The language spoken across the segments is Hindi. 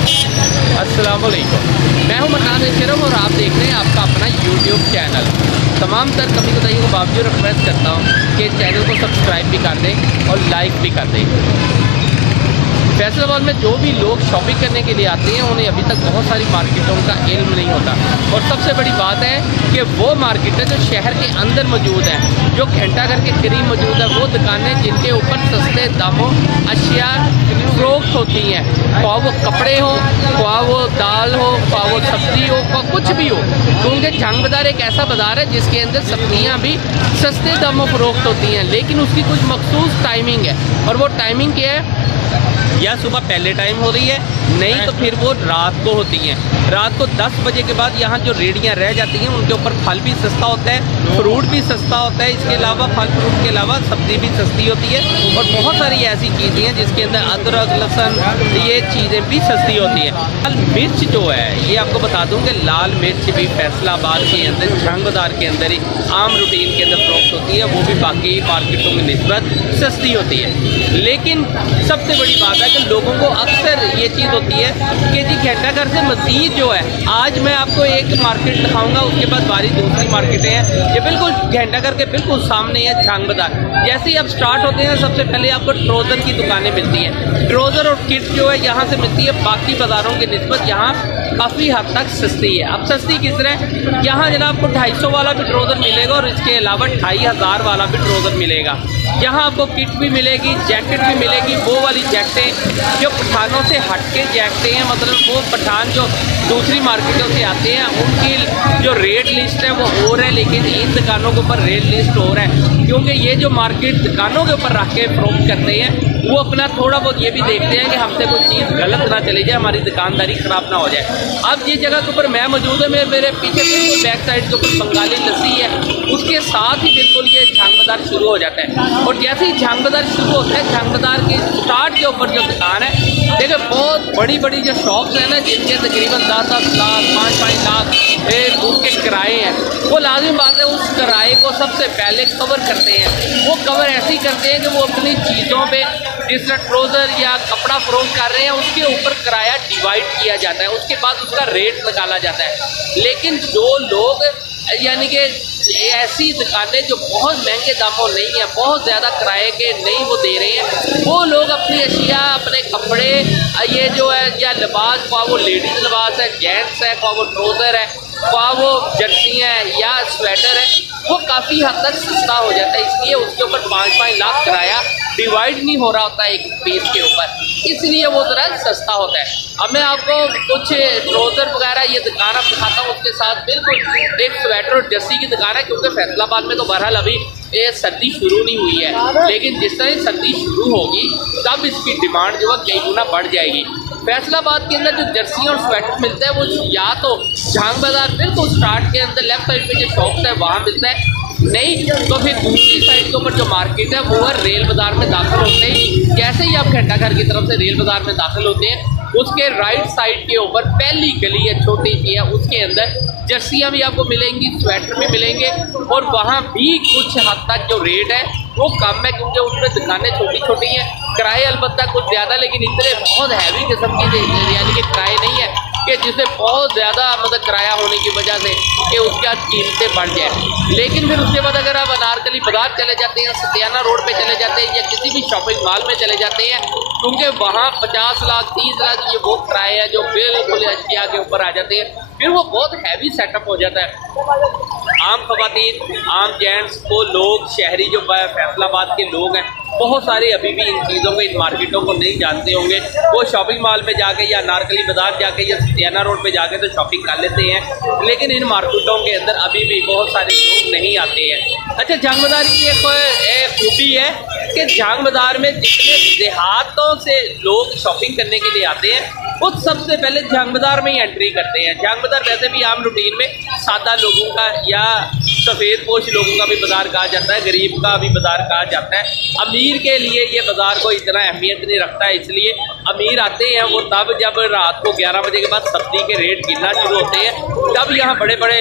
अस्सलाम वालेकुम, मैं हूं मन्नान अशरफ और आप देख रहे हैं आपका अपना यूट्यूब चैनल। तमाम तर कमी कोताही को बावजूद रिक्वेस्ट करता हूं कि चैनल को सब्सक्राइब भी कर दें और लाइक भी कर दें। फैसलाबाद में जो भी लोग शॉपिंग करने के लिए आते हैं उन्हें अभी तक बहुत सारी मार्केटों का इल्म नहीं होता, और सबसे बड़ी बात है कि वो मार्केटें जो शहर के अंदर मौजूद हैं, जो घंटाघर के करीब मौजूद है, वो दुकानें जिनके ऊपर सस्ते दामों अशिया फरोख्त होती हैं, ख्वाह वो कपड़े हो, ख्वाह वो दाल हो, ख्वाह वो सब्ज़ी हो, ख्वाह कुछ भी हो। क्योंकि जंग बाज़ार एक ऐसा बाज़ार है जिसके अंदर सब्जियाँ भी सस्ते दामों फरोख्त होती हैं, लेकिन उसकी कुछ मखसूस टाइमिंग है। और वो टाइमिंग क्या है? या सुबह पहले टाइम हो रही है, नहीं तो फिर वो रात को होती हैं। रात को 10 बजे के बाद यहाँ जो रेहड़ियाँ रह जाती हैं उनके ऊपर फल भी सस्ता होता है, फ्रूट भी सस्ता होता है। इसके अलावा फल फ्रूट के अलावा सब्ज़ी भी सस्ती होती है, और बहुत सारी ऐसी चीज़ें हैं जिसके अंदर अदरक लहसुन ये चीज़ें भी सस्ती होती हैं। लाल मिर्च जो है, ये आपको बता दूँ कि लाल मिर्च भी फैसलाबाद के अंदर जंग बाज़ार के अंदर ही आम रूटीन के अंदर फरोख्त होती है, वो भी बाकी मार्केटों की निस्बत सस्ती होती है। लेकिन सबसे बड़ी बात है कि लोगों को अक्सर ये चीज़ होती है कि जी घंटाघर से मज़ीद जो है, आज मैं आपको एक मार्केट दिखाऊंगा, उसके बाद बारी दूसरी मार्केटें हैं। ये बिल्कुल घंटाघर के बिल्कुल सामने है जंग बाज़ार। जैसे ही आप स्टार्ट होते हैं सबसे पहले आपको ट्राउज़र की दुकानें मिलती हैं। ट्राउज़र और किट जो है यहाँ से मिलती है, बाकी बाज़ारों की निस्बत यहाँ काफ़ी हद तक सस्ती है। अब सस्ती किस तरह? यहाँ जनाब आपको 250 वाला भी ट्राउज़र मिलेगा और इसके अलावा 2500 वाला भी ट्राउज़र मिलेगा। यहाँ आपको किट भी मिलेगी, जैकेट भी मिलेगी, वो वाली जैकेटें जो पठानों से हट के जैकेटें हैं, मतलब वो पठान जो दूसरी मार्केटों से आते हैं उनकी जो रेट लिस्ट है वो और है, लेकिन इन दुकानों के ऊपर रेट लिस्ट और है, क्योंकि ये जो मार्केट दुकानों के ऊपर रख के फरोख्त करते हैं वो अपना थोड़ा बहुत ये भी देखते हैं कि हमसे कोई चीज़ गलत ना चली जाए, हमारी दुकानदारी ख़राब ना हो जाए। अब जिस जगह के ऊपर मैं मौजूद है, मेरे पीछे बिल्कुल बैक साइड के ऊपर बंगाली लस्सी है, उसके साथ ही बिल्कुल ये जंग बाज़ार शुरू हो जाता है। और जैसे ही जंग बाज़ार शुरू होता है, जंग बाज़ार के स्टार्ट के ऊपर जो दुकान है, देखिए बहुत बड़ी बड़ी जो शॉप्स हैं ना, जिनके तकरीबन 10-10 लाख 5-5 लाख उसके किराए हैं, वो लाजिम बात है उस किराए को सबसे पहले कवर करते हैं। वो कवर ऐसे ही करते हैं कि वो अपनी चीज़ों पे, जिस तरह ट्राउज़र या कपड़ा फरोख्त कर रहे हैं, उसके ऊपर किराया डिवाइड किया जाता है, उसके बाद उसका रेट निकाला जाता है। लेकिन जो लोग यानी कि ऐसी दुकानें जो बहुत महंगे दामों नहीं हैं, बहुत ज़्यादा किराए के नहीं वो दे रहे हैं, वो लोग अपनी अशिया, अपने कपड़े, ये जो है या लिबास, ख्वाह वो लेडीज़ लिबास है, जेंट्स है, ख्वाह वो ट्राउज़र है, ख्वाह वो जर्सी है या स्वेटर है, वो काफ़ी हद तक सस्ता हो जाता है। इसलिए उसके ऊपर 5-5 लाख किराया डिवाइड नहीं हो रहा होता एक पीस के ऊपर, इसलिए वो थोड़ा सस्ता होता है। अब मैं आपको कुछ ट्राउज़र वगैरह ये दुकान आप दिखाता हूँ, उसके साथ बिल्कुल एक स्वेटर और जर्सी की दुकान है, क्योंकि फैसलाबाद में तो बहरहाल अभी ये सर्दी शुरू नहीं हुई है, लेकिन जिस तरह सर्दी शुरू होगी तब इसकी डिमांड जो है कई गुना बढ़ जाएगी। फैसलाबाद के अंदर जो जर्सी और स्वेटर मिलता है वो या तो जंग बाज़ार बिल्कुल स्टार्ट के अंदर लेफ्ट साइड पे जो शॉप्स है वहाँ मिलता है, नहीं तो फिर दूसरी साइड के ऊपर जो मार्केट है वो है रेल बाज़ार में दाखिल होते ही, जैसे ही आप घंटाघर की तरफ से रेल बाज़ार में दाखिल होते हैं, उसके राइट साइड के ऊपर पहली गली है, छोटी सी है, उसके अंदर जर्सियाँ भी आपको मिलेंगी, स्वेटर भी मिलेंगे, और वहाँ भी कुछ हद तक जो रेट है वो कम है, क्योंकि उसमें दुकानें छोटी छोटी हैं। किराए अलबत्ता कुछ ज़्यादा, लेकिन इतने बहुत हैवी किस्म की यानी कि किराए नहीं है कि जिससे बहुत ज़्यादा मतलब किराया होने की वजह से कि उसकी कीमतें बढ़ जाए। लेकिन फिर उसके बाद अगर आप अनारकली बाज़ार चले जाते हैं, सतियाना रोड पे चले जाते हैं, या किसी भी शॉपिंग मॉल में चले जाते हैं, क्योंकि वहाँ 50 लाख 30 लाख ये वो किराए हैं जो बिल्कुल अशिया के ऊपर आ जाते हैं, फिर वो बहुत हैवी सेटअप हो जाता है। आम ख़वातीन, आम जेंट्स को लोग, शहरी जो फैसलाबाद के लोग हैं, बहुत सारे अभी भी इन चीज़ों को, इन मार्केटों को नहीं जानते होंगे। वो शॉपिंग मॉल में जाके या नारकली बाज़ार जाके या सतियाना रोड पे जाके तो शॉपिंग कर लेते हैं, लेकिन इन मार्केटों के अंदर अभी भी बहुत सारे लोग नहीं आते हैं। अच्छा, जंग बाज़ार की एक खूबी है कि जंग बाज़ार में जितने देहातों से लोग शॉपिंग करने के लिए आते हैं, वो सबसे पहले जंग बाज़ार में ही एंट्री करते हैं। जंग बाज़ार वैसे भी आम रूटीन में सादा लोगों का या सफ़ेद पोश लोगों का भी बाज़ार कहा जाता है, गरीब का भी बाज़ार कहा जाता है। अमीर के लिए ये बाज़ार को इतना अहमियत नहीं रखता है, इसलिए अमीर आते हैं वो तब जब रात को 11 बजे के बाद सब्ज़ी के रेट गिरना शुरू होते हैं, तब यहाँ बड़े बड़े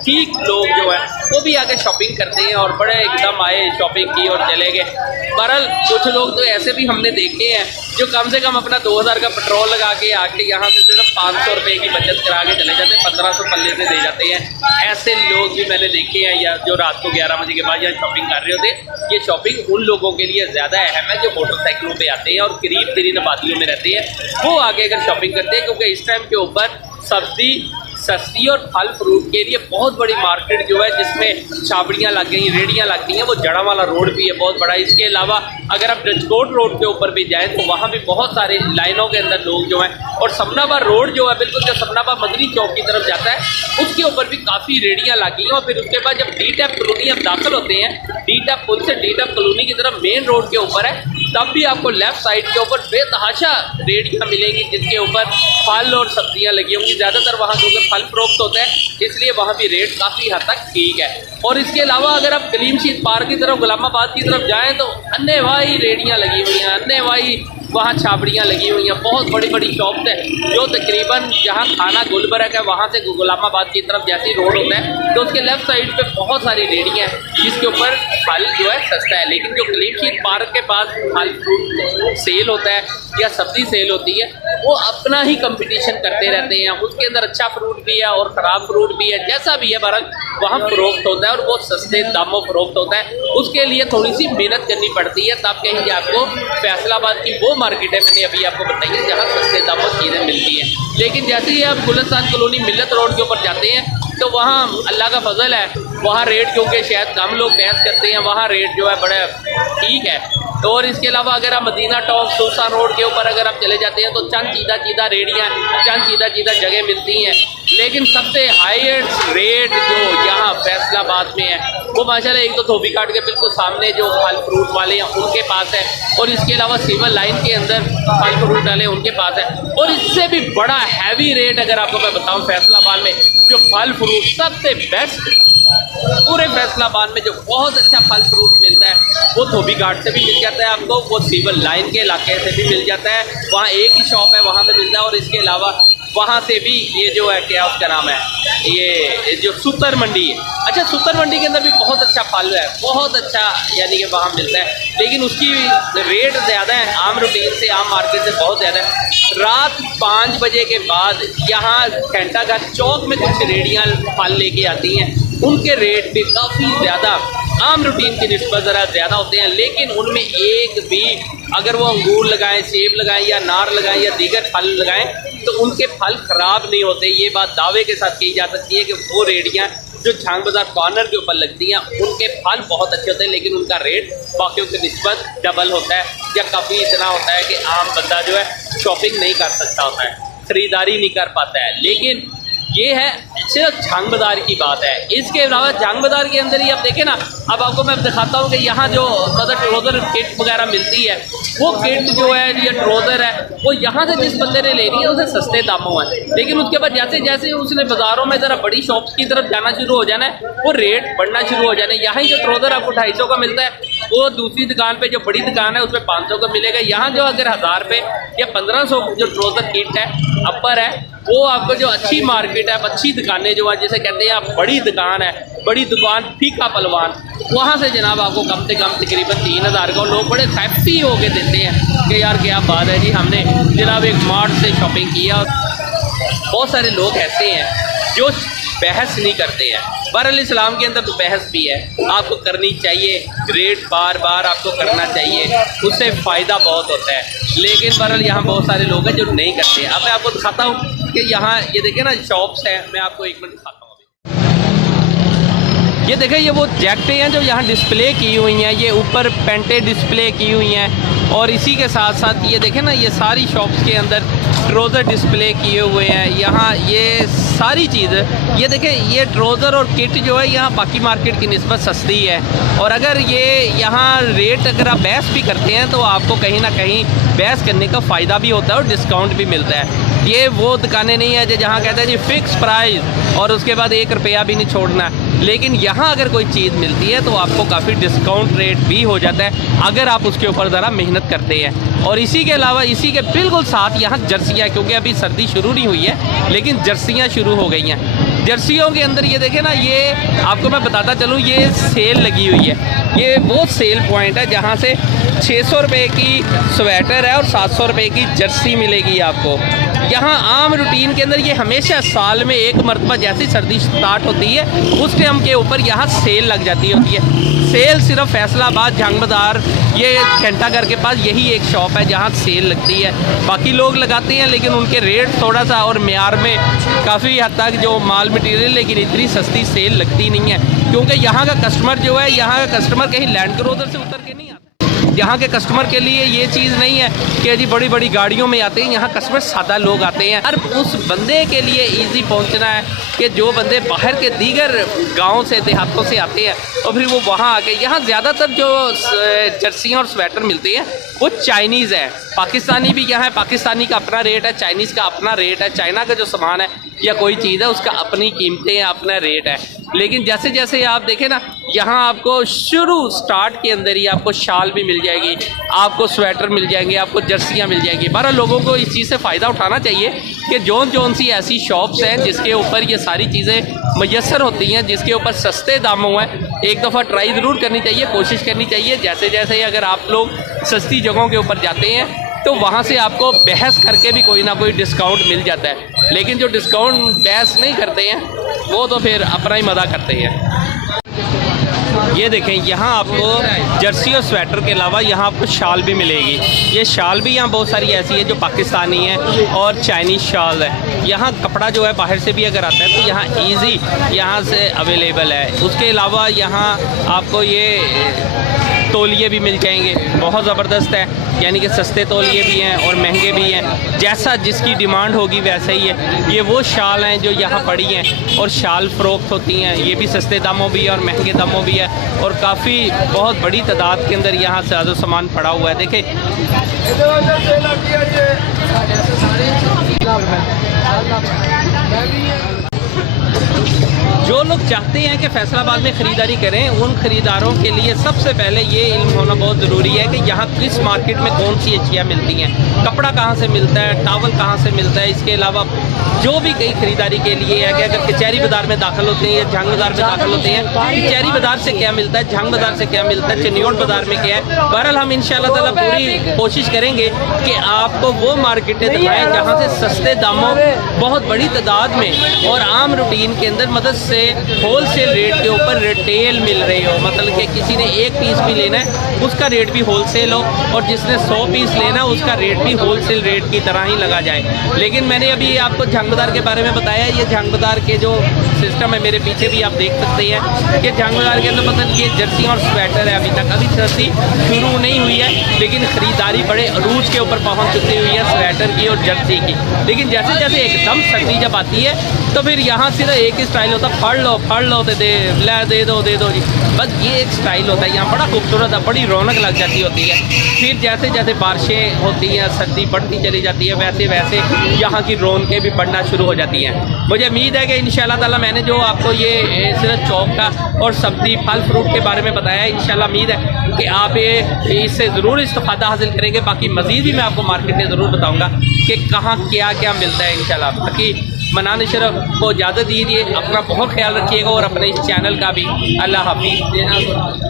ठीक लोग जो है वो भी आके शॉपिंग करते हैं और बड़े एकदम आए, शॉपिंग की और चले गए। बहरहाल कुछ लोग तो ऐसे भी हमने देखे हैं जो कम से कम अपना 2000 का पेट्रोल लगा के आके यहाँ से सिर्फ 500 रुपये की बचत करा के चले जाते हैं, 1500 पल्ले से दे जाते हैं। ऐसे लोग भी मैंने देखे हैं, या जो रात को 11 बजे के बाद यहाँ शॉपिंग कर रहे होते। ये शॉपिंग उन लोगों के लिए ज़्यादा अहम है जो मोटरसाइकिलों पे आते हैं और करीब तरीन आबादियों में रहते हैं, वो आगे अगर शॉपिंग करते हैं, क्योंकि इस टाइम के ऊपर सब्जी सस्ती और फल फ्रूट के लिए बहुत बड़ी मार्केट जो है जिसमें छाबड़ियाँ लग गई, रेडियाँ लग गई हैं, वो जड़ा वाला रोड भी है बहुत बड़ा। इसके अलावा अगर आप डचकोट रोड के ऊपर भी जाएँ तो वहाँ भी बहुत सारे लाइनों के अंदर लोग जो हैं, और समनाबाद रोड जो है बिल्कुल जो समनाबाद मदनी चौक की तरफ जाता है उसके ऊपर भी काफ़ी रेडियाँ लगी हैं। और फिर उसके बाद जब डी टैप कॉलोनी आप दाखिल होते हैं, डी टैप पुल से डी टैप कॉलोनी की तरफ मेन रोड के ऊपर है, तब भी आपको लेफ्ट साइड के ऊपर बेतहाशा रेडियाँ मिलेंगी जिसके ऊपर फल और सब्जियाँ लगी होंगी। ज़्यादातर वहाँ क्योंकि फल फरोख्त होता है इसलिए वहाँ भी रेट काफ़ी हद तक ठीक है। और इसके अलावा अगर आप कलीमशीद पार्क की तरफ, गुलामाबाद की तरफ जाएँ तो अन्य वाही रेडियाँ लगी हुई हैं, अन्य वाही वहाँ छाबड़ियाँ लगी हुई हैं, बहुत बड़ी बड़ी शॉप्स हैं जो तकरीबन जहाँ खाना गुलबर्ग है वहाँ से गुलामाबाद की तरफ जैसी रोड होता है तो उसके लेफ्ट साइड पे बहुत सारी रेडियाँ हैं जिसके ऊपर फल जो है सस्ता है। लेकिन जो कलीमशीद पार्क के पास फल फ्रूट सेल होता है या सब्जी सेल होती है वो अपना ही कंपटीशन करते रहते हैं, उसके अंदर अच्छा फ्रूट भी है और ख़राब फ्रूट भी है, जैसा भी है बहरहाल वहाँ फ़रोख्त होता है और वो सस्ते दामों फ़रोख्त होता है। उसके लिए थोड़ी सी मेहनत करनी पड़ती है, तब कहीं आपको फैसलाबाद की वो मार्केट है मैंने अभी आपको बताई है जहाँ सस्ते दामों चीज़ें मिलती हैं। लेकिन जैसे ही आप गुलिस्तान कॉलोनी मिल्लत रोड के ऊपर जाते हैं तो वहाँ अल्लाह का फजल है, वहाँ रेट क्योंकि शायद कम लोग बहस करते हैं, वहाँ रेट जो है बड़ा ठीक है। तो और इसके अलावा अगर आप मदीना टॉप सुल्तान रोड के ऊपर अगर आप चले जाते हैं तो चंद चीदा रेडियाँ, चंद चीदा जगह मिलती हैं। लेकिन सबसे हाईएस्ट रेट जो यहाँ फैसलाबाद में है वो माशाल्लाह एक तो धोबी घाट के बिल्कुल सामने जो फल फ्रूट वाले हैं उनके पास है, और इसके अलावा सिविल लाइन के अंदर फल फ्रूट वाले उनके पास है। और इससे भी बड़ा हैवी रेट अगर आपको मैं बताऊँ फैसलाबाद में जो फल फ्रूट सबसे बेस्ट पूरे फैसलाबाद में जो बहुत अच्छा फल फ्रूट मिलता है वो धोबी घाट से भी मिल जाता है आपको, वो सिविल लाइन के इलाके से भी मिल जाता है, वहाँ एक ही शॉप है वहाँ से मिलता है। और इसके अलावा वहाँ से भी ये जो है क्या उसका नाम है, ये जो सुतर मंडी है, अच्छा सुतर मंडी के अंदर भी बहुत अच्छा फल है, बहुत अच्छा यानी कि वहाँ मिलता है, लेकिन उसकी रेट ज़्यादा है आम रूटीन से, आम मार्केट से बहुत ज़्यादा है। रात 5 बजे के बाद यहाँ घंटा घर चौक में कुछ रेडियाँ फल लेके आती हैं, उनके रेट भी काफ़ी ज़्यादा आम रूटीन की निस्बत ज़रा ज़्यादा होते हैं, लेकिन उनमें एक भी अगर वो अंगूर लगाएं, सेब लगाएं या नार लगाएं या दीगर फल लगाएं तो उनके फल ख़राब नहीं होते। ये बात दावे के साथ कही जा सकती है कि वो रेडियाँ जो झांग बाज़ार कॉर्नर के ऊपर लगती हैं उनके फल बहुत अच्छे होते हैं, लेकिन उनका रेट बाकियों की निस्बत डबल होता है या काफ़ी इतना होता है कि आम बंदा जो है शॉपिंग नहीं कर सकता होता है, ख़रीदारी नहीं कर पाता है। लेकिन ये है सिर्फ झांग बाज़ार की बात है। इसके अलावा झांग बाज़ार के अंदर ही आप देखें ना, अब आपको मैं दिखाता हूँ कि यहाँ जो मतलब ट्रोज़र किट वगैरह मिलती है वो किट जो है ये ट्रोज़र है वो यहाँ से जिस बंदे ने लेनी है उसे सस्ते दामों है, लेकिन उसके बाद जैसे जैसे उसने बाज़ारों में ज़रा बड़ी शॉप्स की तरफ जाना शुरू हो जाना है वो रेट बढ़ना शुरू हो जाना है। यहाँ जो ट्रोज़र आपको 250 का मिलता है वो दूसरी दुकान पे जो बड़ी दुकान है उसमें 500 का मिलेगा। यहाँ जो अगर 1000 पे या 1500 जो ट्रोज़र किट है अपर है वो आपको जो अच्छी मार्केट है, अच्छी दुकानें जो है जिसे कहते हैं आप बड़ी दुकान है, बड़ी दुकान फीका पलवान, वहाँ से जनाब आपको कम से कम तकरीबन 3000 का, लोग बड़े हैप्पी होके देते हैं कि यार क्या बात है जी हमने जनाब एक मार्ट से शॉपिंग किया। बहुत सारे लोग ऐसे हैं जो बहस नहीं करते हैं। बहरहाल इस्लाम के अंदर तो बहस भी है, आपको करनी चाहिए, रेट बार बार आपको करना चाहिए, उससे फ़ायदा बहुत होता है। लेकिन बहरहाल यहाँ बहुत सारे लोग हैं जो नहीं करते। अब मैं आपको दिखाता हूँ कि यहाँ ये देखें ना शॉप्स हैं, मैं आपको एक मिनट दिखाता हूँ। ये देखें ये वो जैकेटें हैं जो यहाँ डिस्प्ले की हुई हैं, ये ऊपर पैंटें डिस्प्ले की हुई हैं, और इसी के साथ साथ ये देखें ना ये सारी शॉप्स के अंदर ट्रोज़र डिस्प्ले किए हुए हैं। यहाँ ये सारी चीज़ ये देखें, ये ट्रोज़र और किट जो है यहाँ बाकी मार्केट की निस्बत सस्ती है, और अगर ये यहाँ रेट अगर आप बहस भी करते हैं तो आपको कहीं ना कहीं बहस करने का फ़ायदा भी होता है और डिस्काउंट भी मिलता है। ये वो दुकानें नहीं है जो जहाँ कहते हैं जी फ़िक्स प्राइस और उसके बाद 1 रुपया भी नहीं छोड़ना, लेकिन यहाँ अगर कोई चीज़ मिलती है तो आपको काफ़ी डिस्काउंट रेट भी हो जाता है अगर आप उसके ऊपर ज़रा मेहनत करते हैं। और इसी के अलावा इसी के बिल्कुल साथ यहाँ जर्सियाँ, क्योंकि अभी सर्दी शुरू नहीं हुई है लेकिन जर्सियाँ शुरू हो गई हैं। जर्सियों के अंदर ये देखें ना, ये आपको मैं बताता चलूँ, ये सेल लगी हुई है। ये वो सेल पॉइंट है जहाँ से 600 रुपये की स्वेटर है और 700 रुपये की जर्सी मिलेगी आपको। यहाँ आम रूटीन के अंदर ये हमेशा साल में एक मरतबा जैसी सर्दी स्टार्ट होती है उस टाइम के ऊपर यहाँ सेल लग जाती होती है। सेल सिर्फ फैसलाबाद, जंग बाज़ार, ये घंटाघर के पास यही एक शॉप है जहाँ सेल लगती है। बाकी लोग लगाते हैं लेकिन उनके रेट थोड़ा सा और मेयार में काफ़ी हद तक जो माल मटीरियल, लेकिन इतनी सस्ती सेल लगती नहीं है क्योंकि यहाँ का कस्टमर जो है, यहाँ का कस्टमर कहीं लैंड क्रूज़र से उतर के नहीं आता। यहाँ के कस्टमर के लिए ये चीज़ नहीं है कि जी बड़ी बड़ी गाड़ियों में आते हैं। यहाँ कस्टमर सादा लोग आते हैं। हर उस बंदे के लिए इजी पहुँचना है कि जो बंदे बाहर के दीगर गाँव से, देहातों से आते हैं और फिर वो वहाँ आके, यहाँ ज़्यादातर जो जर्सियाँ और स्वेटर मिलते हैं वो चाइनीज़ है। पाकिस्तानी भी यहाँ है, पाकिस्तानी का अपना रेट है, चाइनीज़ का अपना रेट है। चाइना का जो सामान है या कोई चीज़ है उसका अपनी कीमतें हैं, अपना रेट है। लेकिन जैसे जैसे आप देखें ना, यहाँ आपको स्टार्ट के अंदर ही आपको शाल भी मिल जाएगी, आपको स्वेटर मिल जाएंगे, आपको जर्सियाँ मिल जाएंगी। 12 लोगों को इस चीज़ से फ़ायदा उठाना चाहिए कि जौन सी ऐसी शॉप्स हैं जिसके ऊपर ये सारी चीज़ें मैसर होती हैं, जिसके ऊपर सस्ते दामों हैं, एक दफ़ा ट्राई ज़रूर करनी चाहिए, कोशिश करनी चाहिए। जैसे जैसे अगर आप लोग सस्ती जगहों के ऊपर जाते हैं तो वहाँ से आपको बहस करके भी कोई ना कोई डिस्काउंट मिल जाता है। लेकिन जो डिस्काउंट बहस नहीं करते हैं वो तो फिर अपना ही मज़ा करते हैं। ये देखें, यहाँ आपको जर्सी और स्वेटर के अलावा यहाँ आपको शाल भी मिलेगी। ये शाल भी यहाँ बहुत सारी ऐसी है जो पाकिस्तानी है और चाइनीज़ शाल है। यहाँ कपड़ा जो है बाहर से भी अगर आता है तो यहाँ इजी यहाँ से अवेलेबल है। उसके अलावा यहाँ आपको ये तौलिए भी मिल जाएंगे, बहुत ज़बरदस्त है, यानी कि सस्ते तौलिए भी हैं और महंगे भी हैं। जैसा जिसकी डिमांड होगी वैसे ही है। ये वो शाल हैं जो यहाँ पड़ी हैं और शाल फ़रोख्त होती हैं। ये भी सस्ते दामों भी है और महंगे दामों भी है और काफ़ी बहुत बड़ी तादाद के अंदर यहाँ साजो सामान पड़ा हुआ है। देखें, जो लोग चाहते हैं कि फैसलाबाद में ख़रीदारी करें, उन ख़रीदारों के लिए सबसे पहले ये इल्म होना बहुत ज़रूरी है कि यहाँ किस मार्केट में कौन सी अशिया मिलती हैं, कपड़ा कहाँ से मिलता है, टावल कहाँ से मिलता है। इसके अलावा जो भी कई ख़रीदारी के लिए है कि अगर कचहरी बाज़ार में दाखिल होते हैं या जंग बाज़ार में दाखिल होते हैं, कचहरी बाज़ार से क्या मिलता है, जंग बाज़ार से क्या मिलता है, चनियोट बाज़ार में क्या है। बहरहाल हम इंशाअल्लाह ताला पूरी कोशिश करेंगे कि आपको वो मार्केटें दिखाएँ जहाँ से सस्ते दामों, बहुत बड़ी तादाद में और आम रूटीन के अंदर मदद से होलसेल रेट के ऊपर रिटेल मिल रही हो। मतलब कि किसी ने एक पीस भी लेना है उसका रेट भी होलसेल हो और जिसने 100 पीस लेना उसका रेट भी होलसेल रेट की तरह ही लगा जाए। लेकिन मैंने अभी आपको जंग बाज़ार के बारे में बताया। ये जंग बाज़ार के जो सिस्टम है मेरे पीछे भी आप देख सकते हैं कि जंग बाज़ार के अंदर मतलब ये जर्सी और स्वेटर है। अभी सर्दी शुरू नहीं हुई है लेकिन ख़रीदारी बड़े अरूज के ऊपर पहुँच चुकी हुई है स्वेटर की और जर्सी की। लेकिन जैसे जैसे एकदम सर्दी जब आती है तो फिर यहाँ सिर्फ एक ही स्टाइल होता है, फाड़ लो तो दे दो जी, बस ये एक स्टाइल होता है। यहाँ बड़ा खूबसूरत है, बड़ी रौनक लग जाती होती है। फिर जैसे जैसे बारिशें होती हैं, सर्दी बढ़ती चली जाती है, वैसे वैसे यहाँ की रौनकें भी बढ़ना शुरू हो जाती हैं। मुझे उम्मीद है कि इंशाल्लाह ताला मैंने जो आपको ये सिर्फ चौक का और सब्ज़ी फल फ्रूट के बारे में बताया, इंशाल्लाह उम्मीद है कि आप इससे ज़रूर इस्तेफ़ादा हासिल करेंगे। बाकी मज़ीद भी मैं आपको मार्केट में ज़रूर बताऊँगा कि कहाँ क्या क्या मिलता है इंशाल्लाह। बाकी मनान शरफ को इजाज़त दीजिए, अपना बहुत ख्याल रखिएगा और अपने इस चैनल का भी। अल्लाह हाफिज़।